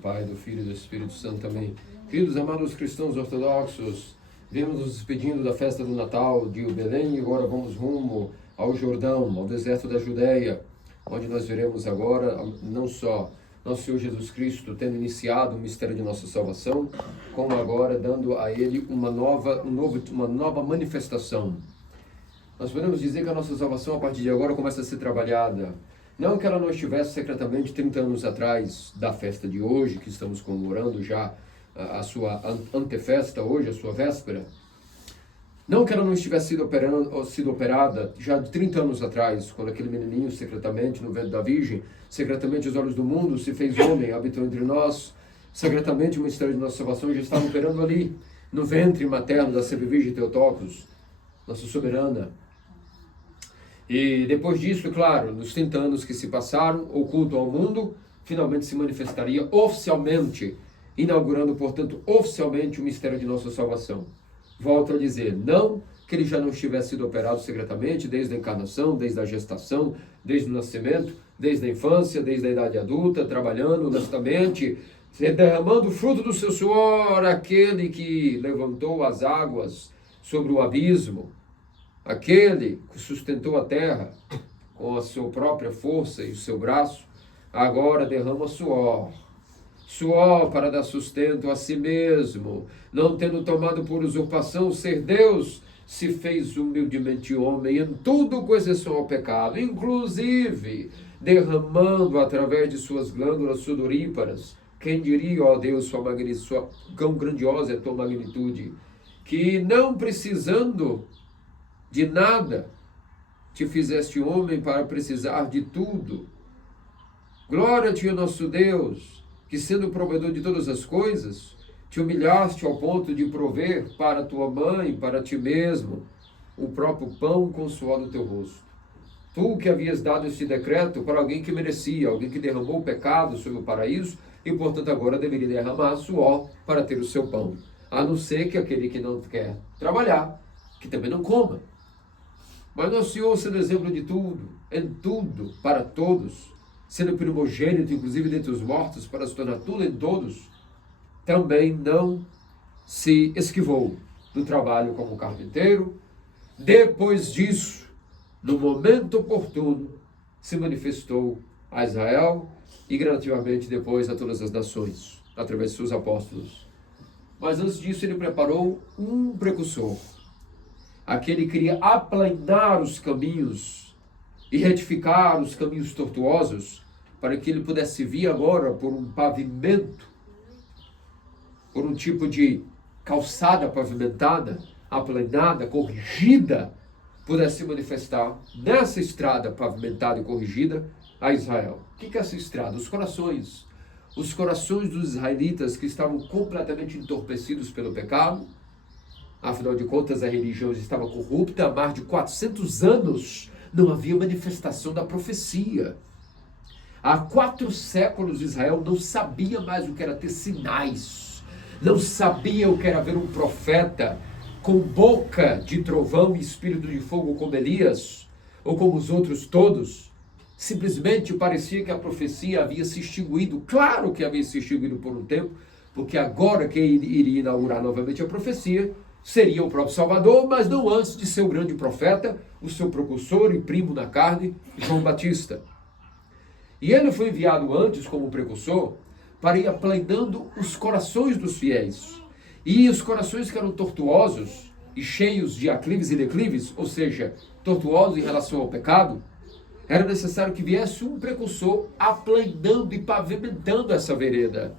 Pai, do Filho e do Espírito Santo. Amém. Queridos amados cristãos ortodoxos, viemos nos despedindo da festa do Natal de Belém e agora vamos rumo ao Jordão, ao deserto da Judéia, onde nós veremos agora não só nosso Senhor Jesus Cristo tendo iniciado o mistério de nossa salvação, como agora dando a Ele uma nova manifestação. Nós podemos dizer que a nossa salvação a partir de agora começa a ser trabalhada. Não que ela não estivesse secretamente 30 anos atrás da festa de hoje, que estamos comemorando já a sua antefesta hoje, a sua véspera. Não que ela não tivesse sido operada já de 30 anos atrás, quando aquele menininho secretamente no ventre da Virgem, secretamente os olhos do mundo, se fez homem, habitou entre nós, secretamente o mistério de nossa salvação já estava operando ali, no ventre materno da Sempre Virgem Theotokos, nossa soberana. E depois disso, claro, nos 30 anos que se passaram, o culto ao mundo finalmente se manifestaria oficialmente, inaugurando, portanto, oficialmente o mistério de nossa salvação. Volto a dizer, não que ele já não tivesse sido operado secretamente, desde a encarnação, desde a gestação, desde o nascimento, desde a infância, desde a idade adulta, trabalhando honestamente, derramando o fruto do seu suor, aquele que levantou as águas sobre o abismo, aquele que sustentou a terra com a sua própria força e o seu braço, agora derrama suor para dar sustento a si mesmo, não tendo tomado por usurpação ser Deus, se fez humildemente homem em tudo com exceção ao pecado, inclusive derramando através de suas glândulas sudoríparas. Quem diria, ó Deus, quão grandiosa é a tua magnitude, que não precisando de nada, te fizeste homem para precisar de tudo. Glória a ti, nosso Deus, que sendo o provedor de todas as coisas, te humilhaste ao ponto de prover para tua mãe, para ti mesmo, o próprio pão com o suor do teu rosto. Tu que havias dado este decreto para alguém que merecia, alguém que derramou o pecado sobre o paraíso, e portanto agora deveria derramar suor para ter o seu pão. A não ser que aquele que não quer trabalhar, que também não coma. Mas nosso Senhor, sendo exemplo de tudo, em tudo, para todos, sendo primogênito, inclusive dentre os mortos, para se tornar tudo em todos, também não se esquivou do trabalho como carpinteiro. Depois disso, no momento oportuno, se manifestou a Israel e gradativamente depois a todas as nações, através de seus apóstolos. Mas antes disso, ele preparou um precursor. Aquele que queria aplanar os caminhos e retificar os caminhos tortuosos, para que ele pudesse vir agora por um pavimento, por um tipo de calçada pavimentada, aplanada, corrigida, pudesse se manifestar nessa estrada pavimentada e corrigida a Israel. O que é essa estrada? Os corações dos israelitas que estavam completamente entorpecidos pelo pecado. Afinal de contas, a religião estava corrupta há mais de 400 anos. Não havia manifestação da profecia. Há 4 séculos Israel não sabia mais o que era ter sinais. Não sabia o que era ver um profeta com boca de trovão e espírito de fogo como Elias, ou como os outros todos. Simplesmente parecia que a profecia havia se extinguido. Claro que havia se extinguido por um tempo, porque agora quem iria inaugurar novamente a profecia seria o próprio Salvador, mas não antes de ser o grande profeta, o seu precursor e primo na carne, João Batista. E ele foi enviado antes como precursor para ir aplanando os corações dos fiéis. E os corações que eram tortuosos e cheios de aclives e declives, ou seja, tortuosos em relação ao pecado, era necessário que viesse um precursor aplanando e pavimentando essa vereda,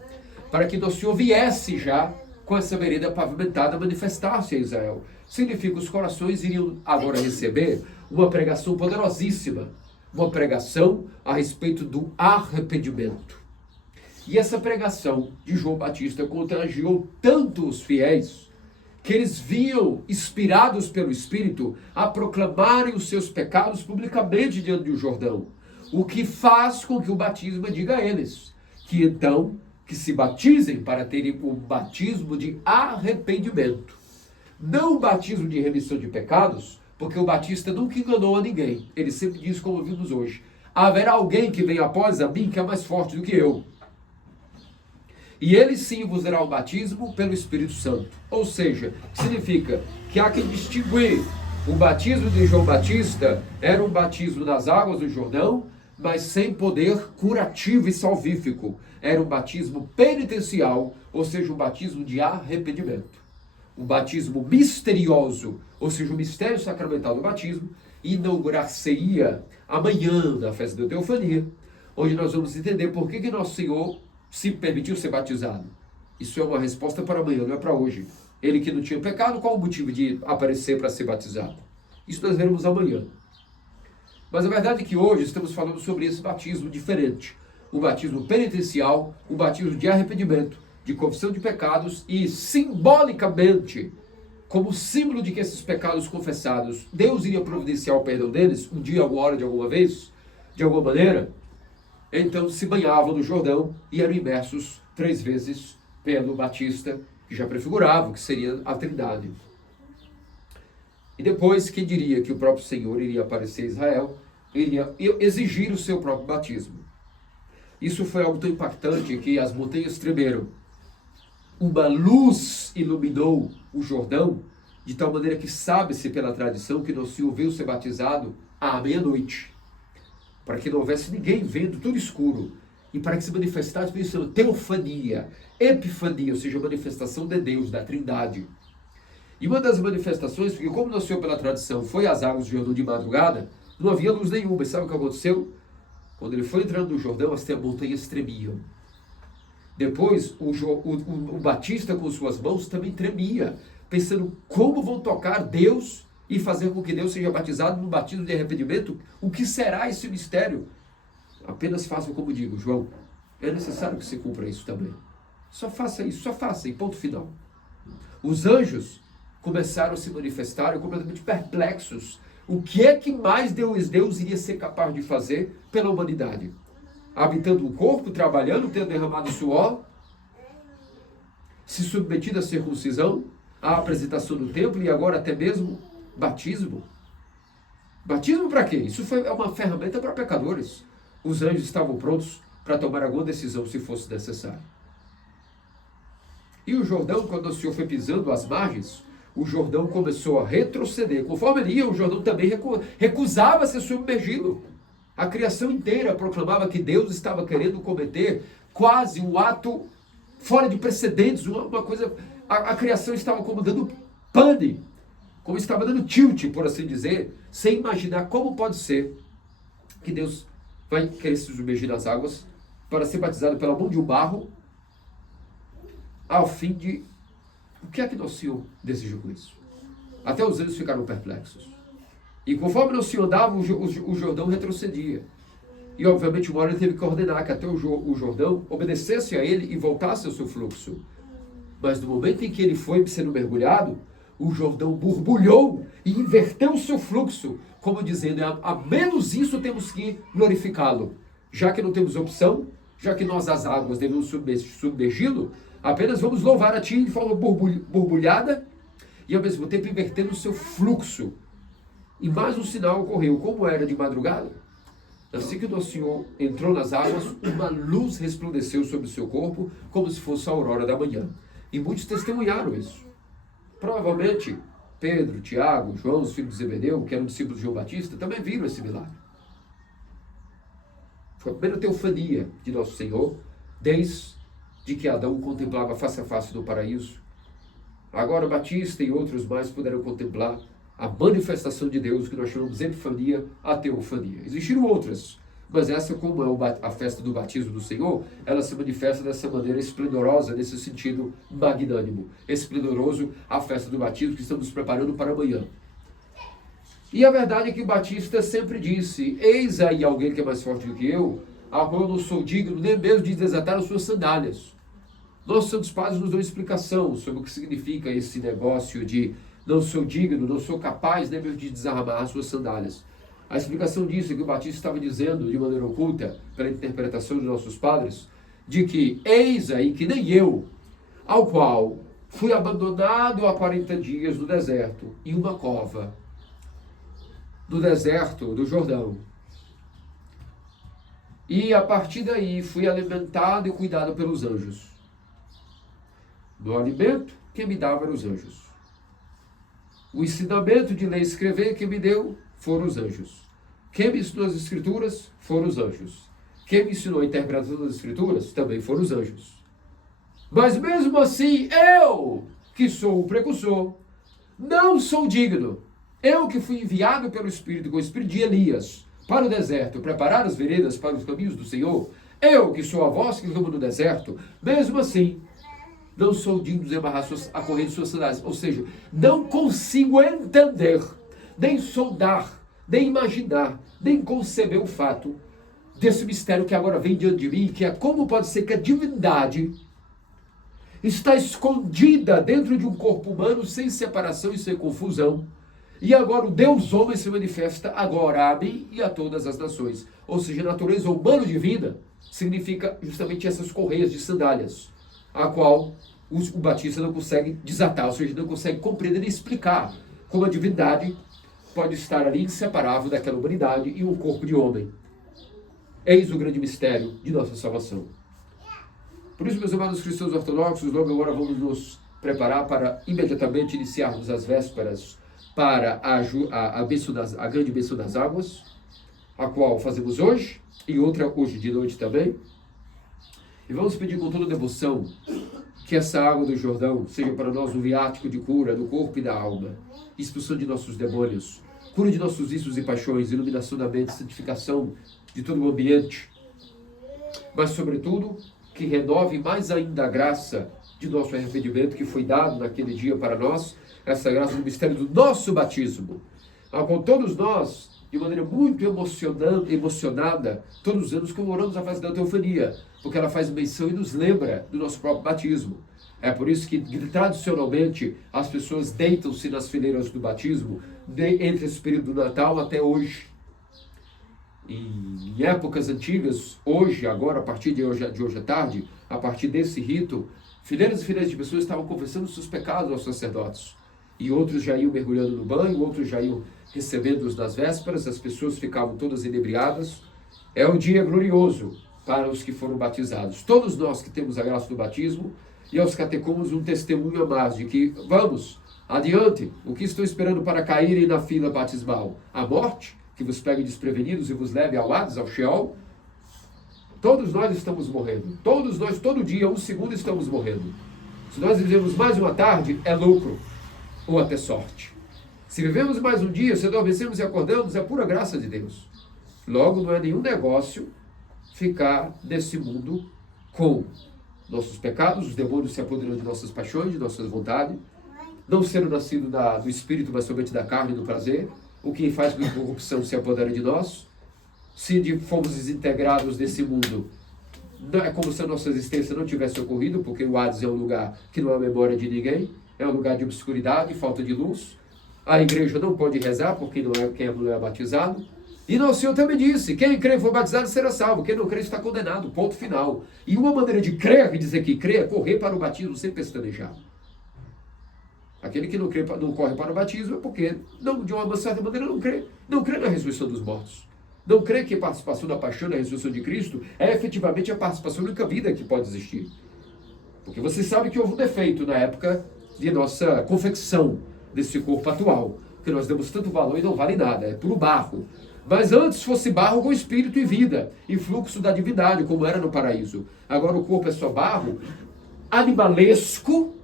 para que nosso Senhor viesse já com essa vereda pavimentada manifestar-se a Israel. Significa que os corações iriam agora receber uma pregação poderosíssima, uma pregação a respeito do arrependimento. E essa pregação de João Batista contagiou tanto os fiéis, que eles vinham inspirados pelo Espírito a proclamarem os seus pecados publicamente diante do Jordão, o que faz com que o batismo diga a eles, que então, que se batizem para terem o batismo de arrependimento. Não o batismo de remissão de pecados, porque o Batista nunca enganou a ninguém. Ele sempre diz, como vimos hoje, haverá alguém que vem após a mim que é mais forte do que eu. E ele sim vos dará o batismo pelo Espírito Santo. Ou seja, significa que há que distinguir. O batismo de João Batista era um batismo nas águas do Jordão, mas sem poder curativo e salvífico. Era um batismo penitencial, ou seja, um batismo de arrependimento. Um batismo misterioso, ou seja, o mistério sacramental do batismo, inaugurar-se-ia amanhã na festa da Teofania, onde nós vamos entender por que Nosso Senhor se permitiu ser batizado. Isso é uma resposta para amanhã, não é para hoje. Ele que não tinha pecado, qual o motivo de aparecer para ser batizado? Isso nós veremos amanhã. Mas a verdade é que hoje estamos falando sobre esse batismo diferente. Um batismo penitencial, um batismo de arrependimento, de confissão de pecados e, simbolicamente, como símbolo de que esses pecados confessados, Deus iria providenciar o perdão deles, um dia, alguma hora, de alguma vez, de alguma maneira. Então se banhavam no Jordão e eram imersos 3 vezes pelo Batista, que já prefigurava o que seria a Trindade. E depois, quem diria que o próprio Senhor iria aparecer a Israel, iria exigir o seu próprio batismo. Isso foi algo tão impactante que as montanhas tremeram. Uma luz iluminou o Jordão, de tal maneira que sabe-se pela tradição que Nosso Senhor veio ser batizado à meia-noite, para que não houvesse ninguém vendo, tudo escuro, e para que se manifestasse isso, teofania, epifania, ou seja, manifestação de Deus, da Trindade. E uma das manifestações, porque como Nosso Senhor pela tradição foi às águas do Jordão de madrugada, não havia luz nenhuma. E sabe o que aconteceu? Quando ele foi entrando no Jordão, as montanhas tremiam. Depois, o Batista com suas mãos também tremia, pensando como vão tocar Deus e fazer com que Deus seja batizado no batismo de arrependimento. O que será esse mistério? Apenas faça como digo, João. É necessário que você cumpra isso também. Só faça isso, só faça, e ponto final. Os anjos começaram a se manifestar completamente perplexos. O que é que mais Deus iria ser capaz de fazer pela humanidade? Habitando o corpo, trabalhando, tendo derramado suor, se submetido à circuncisão, à apresentação do templo e agora até mesmo batismo. Batismo para quê? Isso é uma ferramenta para pecadores. Os anjos estavam prontos para tomar alguma decisão se fosse necessário. E o Jordão, quando o Senhor foi pisando as margens, o Jordão começou a retroceder. Conforme ele ia, o Jordão também recusava ser submergido. A criação inteira proclamava que Deus estava querendo cometer quase um ato fora de precedentes, uma coisa. A criação estava como dando pane, como estava dando tilt, por assim dizer, sem imaginar como pode ser que Deus vai querer se submergir nas águas para ser batizado pela mão de um barro, ao fim de... O que é que Nosso Senhor desejou com isso? Até os anjos ficaram perplexos. E conforme Nosso Senhor andava, o Jordão retrocedia. E obviamente uma hora ele teve que ordenar que até o Jordão obedecesse a ele e voltasse ao seu fluxo. Mas no momento em que ele foi sendo mergulhado, o Jordão borbulhou e inverteu o seu fluxo, como dizendo, a menos isso temos que glorificá-lo. Já que não temos opção, já que nós as águas devemos submergi-lo, apenas vamos louvar a Ti de forma borbulhada e ao mesmo tempo invertendo o seu fluxo. E mais um sinal ocorreu. Como era de madrugada, assim que o Nosso Senhor entrou nas águas, uma luz resplandeceu sobre o seu corpo, como se fosse a aurora da manhã. E muitos testemunharam isso. Provavelmente, Pedro, Tiago, João, os filhos de Zebedeu, que eram discípulos de João Batista, também viram esse milagre. Foi a primeira teofania de Nosso Senhor, desde que Adão o contemplava face a face no paraíso. Agora Batista e outros mais puderam contemplar a manifestação de Deus, que nós chamamos de epifania, a teofania. Existiram outras, mas essa, como é a festa do batismo do Senhor, ela se manifesta dessa maneira esplendorosa, nesse sentido magnânimo. Esplendoroso a festa do batismo que estamos preparando para amanhã. E a verdade é que o Batista sempre disse, eis aí alguém que é mais forte do que eu, a qual eu não sou digno nem mesmo de desatar as suas sandálias. Nossos santos padres nos dão explicação sobre o que significa esse negócio de não sou digno, não sou capaz nem mesmo de desarmar as suas sandálias. A explicação disso é que o Batista estava dizendo de maneira oculta, pela interpretação de nossos padres, de que eis aí que nem eu, ao qual fui abandonado há 40 dias no deserto, em uma cova, no deserto do Jordão. E a partir daí fui alimentado e cuidado pelos anjos. Do alimento, quem me dava eram os anjos. O ensinamento de ler e escrever que me deu foram os anjos. Quem me ensinou as escrituras foram os anjos. Quem me ensinou a interpretação das escrituras também foram os anjos. Mas mesmo assim, eu, que sou o precursor, não sou digno. Eu que fui enviado pelo Espírito, com o Espírito de Elias, para o deserto, preparar as veredas para os caminhos do Senhor, eu que sou a voz que clama no deserto, mesmo assim, não sou digno de amarrar a corrente de suas sandálias. Ou seja, não consigo entender, nem sondar, nem imaginar, nem conceber o fato desse mistério que agora vem diante de mim, que é como pode ser que a divindade está escondida dentro de um corpo humano, sem separação e sem confusão. E agora o Deus homem se manifesta agora a mim e a todas as nações. Ou seja, a natureza humana divina significa justamente essas correias de sandálias, a qual o batista não consegue desatar, ou seja, não consegue compreender nem explicar como a divindade pode estar ali inseparável daquela humanidade e um corpo de homem. Eis o grande mistério de nossa salvação. Por isso, meus amados cristãos ortodoxos, logo agora vamos nos preparar para imediatamente iniciarmos as vésperas para a grande bênção das águas, a qual fazemos hoje, e outra hoje de noite também. E vamos pedir com toda devoção que essa água do Jordão seja para nós um viático de cura do corpo e da alma, expulsão de nossos demônios, cura de nossos vícios e paixões, iluminação da mente, santificação de todo o ambiente, mas sobretudo que renove mais ainda a graça de nosso arrependimento que foi dado naquele dia para nós, essa graça do mistério do nosso batismo, a qual todos nós, de maneira muito emocionada, todos os anos comemoramos a festa da teofania, porque ela faz menção e nos lembra do nosso próprio batismo. É por isso que, tradicionalmente, as pessoas deitam-se nas fileiras do batismo, entre esse período do Natal até hoje. Em épocas antigas, hoje, agora, a partir de hoje à tarde, a partir desse rito, fileiras e fileiras de pessoas estavam confessando seus pecados aos sacerdotes. E outros já iam mergulhando no banho, outros já iam recebendo-os nas vésperas, as pessoas ficavam todas inebriadas. É um dia glorioso para os que foram batizados. Todos nós que temos a graça do batismo, e aos catecúmenos um testemunho a mais de que, vamos, adiante, o que estou esperando para caírem na fila batismal? A morte, que vos pegue desprevenidos e vos leve ao Hades, ao Sheol? Todos nós estamos morrendo. Todos nós, todo dia, um segundo, estamos morrendo. Se nós vivemos mais uma tarde, é lucro, ou até sorte. Se vivemos mais um dia, se adormecemos e acordamos, é pura graça de Deus. Logo, não é nenhum negócio ficar nesse mundo com nossos pecados, os demônios se apoderando de nossas paixões, de nossas vontades, não sendo nascido do espírito, mas somente da carne e do prazer, o que faz com que a corrupção se apodere de nós. Se fomos desintegrados desse mundo, é como se a nossa existência não tivesse ocorrido, porque o Hades é um lugar que não há memória de ninguém, é um lugar de obscuridade, falta de luz. A igreja não pode rezar, porque quem não é batizado. E nosso Senhor também disse, quem crê e for batizado será salvo, quem não crê está condenado, ponto final. E uma maneira de crer, e dizer que crê, é correr para o batismo sem pestanejar. Aquele que não corre para o batismo é porque, de uma certa maneira, não crê na ressurreição dos mortos. Não crê que a participação da paixão na ressurreição de Cristo é efetivamente a participação da única vida que pode existir. Porque você sabe que houve um defeito na época de nossa confecção desse corpo atual, que nós damos tanto valor e não vale nada, é puro barro. Mas antes fosse barro com espírito e vida, e fluxo da divindade, como era no paraíso. Agora o corpo é só barro, animalesco,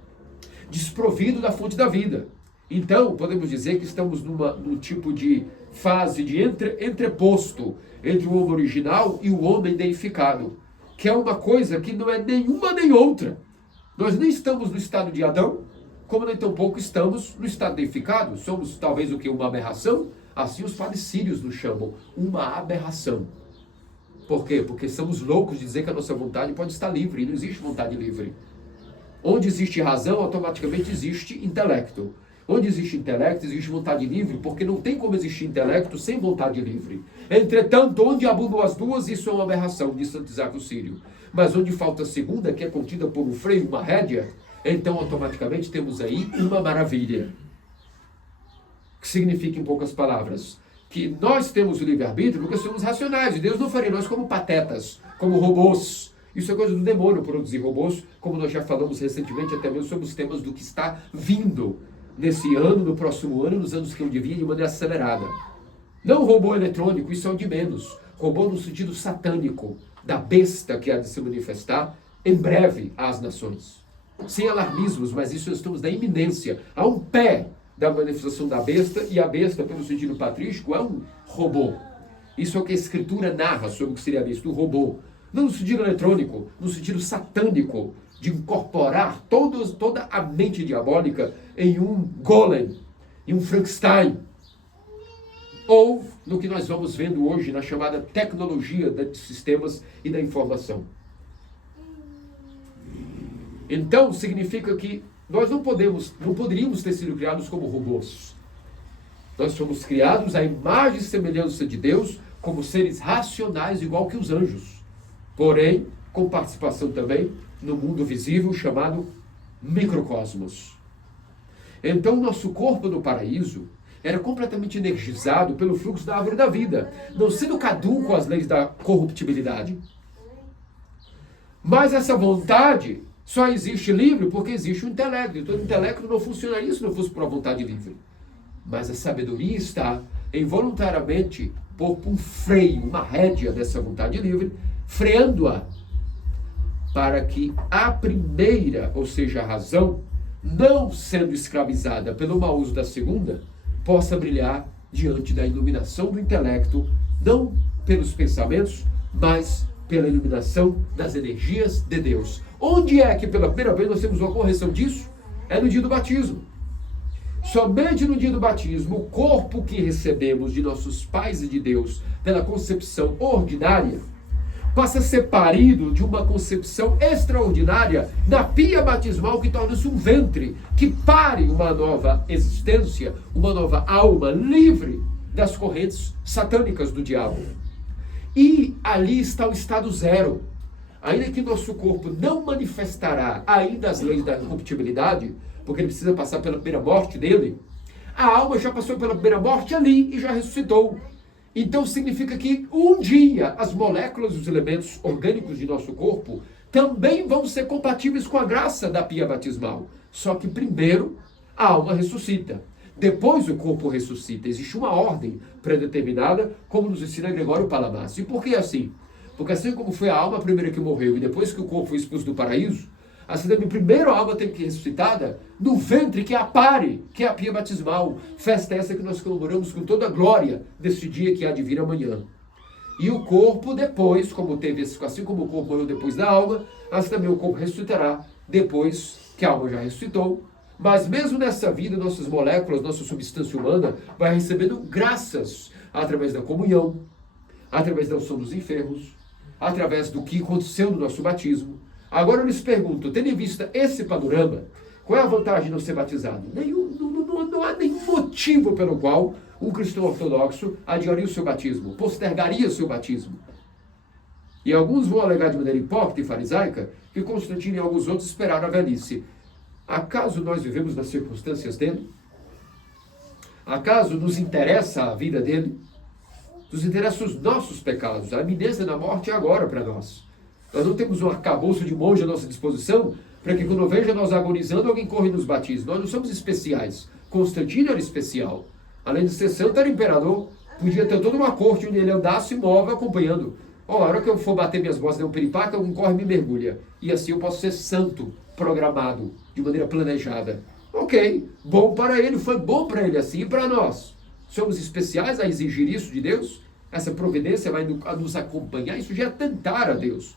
desprovido da fonte da vida. Então, podemos dizer que estamos num tipo de fase de entreposto entre o homem original e o homem deificado, que é uma coisa que não é nenhuma nem outra. Nós nem estamos no estado de Adão, como nem tampouco estamos no estado deificado. Somos talvez o que? Uma aberração? Assim os padres sírios nos chamam, uma aberração. Por quê? Porque estamos loucos de dizer que a nossa vontade pode estar livre, e não existe vontade livre. Onde existe razão, automaticamente existe intelecto. Onde existe intelecto, existe vontade livre, porque não tem como existir intelecto sem vontade livre. Entretanto, onde abundam as duas, isso é uma aberração, diz Santo Isaac o Sírio. Mas onde falta a segunda, que é contida por um freio, uma rédea, então automaticamente temos aí uma maravilha. Que significa, em poucas palavras, que nós temos o livre-arbítrio porque somos racionais, e Deus não faria nós como patetas, como robôs, Isso é coisa do demônio, produzir robôs, como nós já falamos recentemente, até mesmo sobre os temas do que está vindo nesse ano, no próximo ano, nos anos que eu devia, de maneira acelerada. Não robô eletrônico, isso é o de menos. Robô no sentido satânico, da besta que há de se manifestar em breve às nações. Sem alarmismos, mas isso estamos na iminência. Há um pé da manifestação da besta, e a besta, pelo sentido patrístico, é um robô. Isso é o que a Escritura narra sobre o que seria a besta, o robô. Não no sentido eletrônico, no sentido satânico, de incorporar toda a mente diabólica em um golem, em um Frankenstein. Ou no que nós vamos vendo hoje na chamada tecnologia de sistemas e da informação. Então, significa que nós não poderíamos ter sido criados como robôs. Nós somos criados à imagem e semelhança de Deus como seres racionais, igual que os anjos. Porém, com participação também no mundo visível chamado microcosmos. Então, o nosso corpo no paraíso era completamente energizado pelo fluxo da árvore da vida, não sendo caduco às leis da corruptibilidade. Mas essa vontade só existe livre porque existe o intelecto. Então o intelecto não funcionaria se não fosse por uma vontade livre. Mas a sabedoria está em voluntariamente pôr um freio, uma rédea dessa vontade livre, freando-a para que a primeira, ou seja, a razão, não sendo escravizada pelo mau uso da segunda, possa brilhar diante da iluminação do intelecto, não pelos pensamentos, mas pela iluminação das energias de Deus. Onde é que pela primeira vez nós temos uma correção disso? É no dia do batismo. Somente no dia do batismo, o corpo que recebemos de nossos pais e de Deus pela concepção ordinária, passa a ser parido de uma concepção extraordinária na pia batismal, que torna-se um ventre, que pare uma nova existência, uma nova alma livre das correntes satânicas do diabo. E ali está o estado zero. Ainda que nosso corpo não manifestará ainda as leis da corruptibilidade, porque ele precisa passar pela primeira morte dele, a alma já passou pela primeira morte ali e já ressuscitou. Então significa que um dia as moléculas e os elementos orgânicos de nosso corpo também vão ser compatíveis com a graça da pia batismal. Só que primeiro a alma ressuscita. Depois o corpo ressuscita. Existe uma ordem predeterminada, como nos ensina Gregório Palamasso. E por que assim? Porque assim como foi a alma primeira que morreu e depois que o corpo foi expulso do paraíso, assim também primeiro a alma tem que ser ressuscitada no ventre que a pare, que é a pia batismal. Festa essa que nós comemoramos com toda a glória deste dia que há de vir amanhã. E o corpo depois, assim como o corpo morreu depois da alma, assim também o corpo ressuscitará depois que a alma já ressuscitou. Mas mesmo nessa vida, nossas moléculas, nossa substância humana vai recebendo graças através da comunhão, através da unção dos enfermos, através do que aconteceu no nosso batismo. Agora eu lhes pergunto, tendo em vista esse panorama, qual é a vantagem de não ser batizado? Não há nenhum motivo pelo qual um cristão ortodoxo adiaria o seu batismo, postergaria o seu batismo. E alguns vão alegar de maneira hipócrita e farisaica que Constantino e alguns outros esperaram a velhice. Acaso nós vivemos nas circunstâncias dele? Acaso nos interessa a vida dele? Nos interessam os nossos pecados. A iminência da morte é agora para nós. Nós não temos um arcabouço de monge à nossa disposição para que quando veja nós agonizando, alguém corre e nos batize. Nós não somos especiais. Constantino era especial. Além de ser santo, era imperador. Podia ter toda uma corte onde ele andasse e móvel acompanhando. A hora que eu for bater minhas botas de um piripaque, alguém corre e me mergulha. E assim eu posso ser santo, programado, de maneira planejada. Ok, bom para ele, foi bom para ele assim e para nós. Somos especiais a exigir isso de Deus? Essa providência vai nos acompanhar? Isso já é tentar a Deus.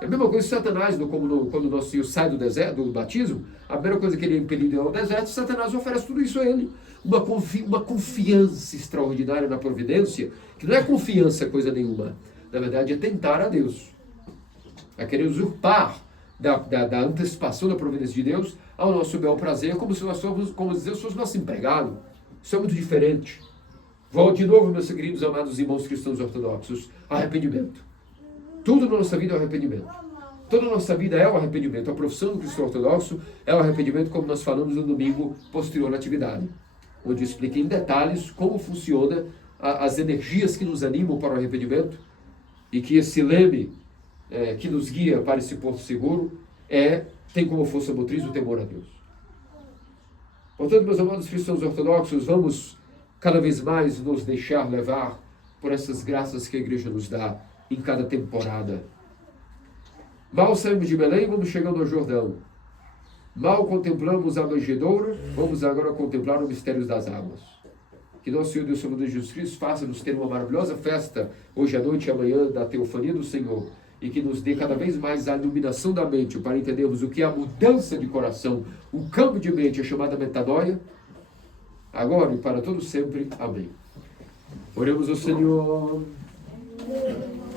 É a mesma coisa que Satanás, quando o nosso Senhor sai do deserto, do batismo, a primeira coisa que ele é impelido ao deserto, Satanás oferece tudo isso a ele. Uma confiança extraordinária na providência, que não é confiança coisa nenhuma. Na verdade, é tentar a Deus. É querer usurpar da antecipação da providência de Deus ao nosso bel prazer, como se nós fôssemos, como dizer, fosse nosso empregado. Isso é muito diferente. Volto de novo, meus queridos amados irmãos cristãos ortodoxos, arrependimento. Tudo na nossa vida é o arrependimento. Toda a nossa vida é o arrependimento. A profissão do cristão ortodoxo é o arrependimento, como nós falamos no domingo posterior à atividade, onde eu expliquei em detalhes como funciona as energias que nos animam para o arrependimento, e que esse leme que nos guia para esse porto seguro tem como força motriz o temor a Deus. Portanto, meus amados cristãos ortodoxos, vamos cada vez mais nos deixar levar por essas graças que a igreja nos dá em cada temporada. Mal saímos de Belém, vamos chegando ao Jordão. Mal contemplamos a manjedoura, vamos agora contemplar os mistérios das águas. Que nosso Senhor Deus Salvador Jesus Cristo faça-nos ter uma maravilhosa festa hoje à noite e amanhã da teofania do Senhor, e que nos dê cada vez mais a iluminação da mente para entendermos o que é a mudança de coração, o câmbio de mente, a chamada metanoia, agora e para todo sempre. Amém. Oremos ao Senhor.